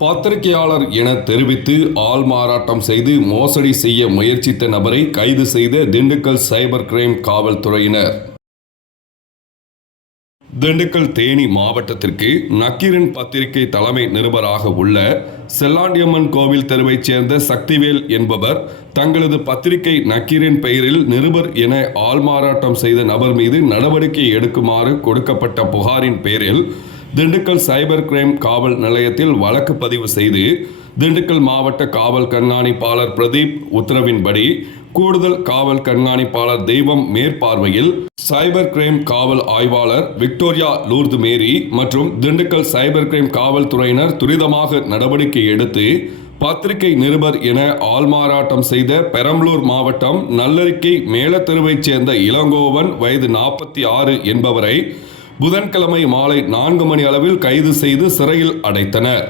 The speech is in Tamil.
பத்திரிகையாளர் என தெரிவித்து ஆள் மாறாட்டம் செய்து மோசடி செய்ய முயற்சித்த நபரை கைது செய்த திண்டுக்கல் சைபர் கிரைம் காவல்துறையினர். திண்டுக்கல் தேனி மாவட்டத்திற்கு நக்கீரன் பத்திரிகை தலைமை நிருபராக உள்ள செல்லாண்டியம்மன் கோவில் தெருவைச் சேர்ந்த சக்திவேல் என்பவர் தங்களது பத்திரிகை நக்கீரன் பெயரில் நிருபர் என ஆள்மாறாட்டம் செய்த நபர் மீது நடவடிக்கை எடுக்குமாறு கொடுக்கப்பட்ட புகாரின் பேரில் திண்டுக்கல் சைபர் கிரைம் காவல் நிலையத்தில் வழக்கு பதிவு செய்து திண்டுக்கல் மாவட்ட காவல் கண்காணிப்பாளர் பிரதீப் உத்தரவின்படி கூடுதல் காவல் கண்காணிப்பாளர் தெய்வம் மேற்பார்வையில் சைபர் கிரைம் காவல் ஆய்வாளர் விக்டோரியா லூர்து மேரி மற்றும் திண்டுக்கல் சைபர் கிரைம் காவல்துறையினர் துரிதமாக நடவடிக்கை எடுத்து பத்திரிகை நிருபர் என ஆள்மாறாட்டம் செய்த பெரம்பலூர் மாவட்டம் நல்லறிக்கை மேலத்தெருவைச் சேர்ந்த இளங்கோவன் வயது நாற்பத்தி ஆறு என்பவரை புதன்கிழமை மாலை நான்கு மணி அளவில் கைது செய்து சிறையில் அடைத்தனர்.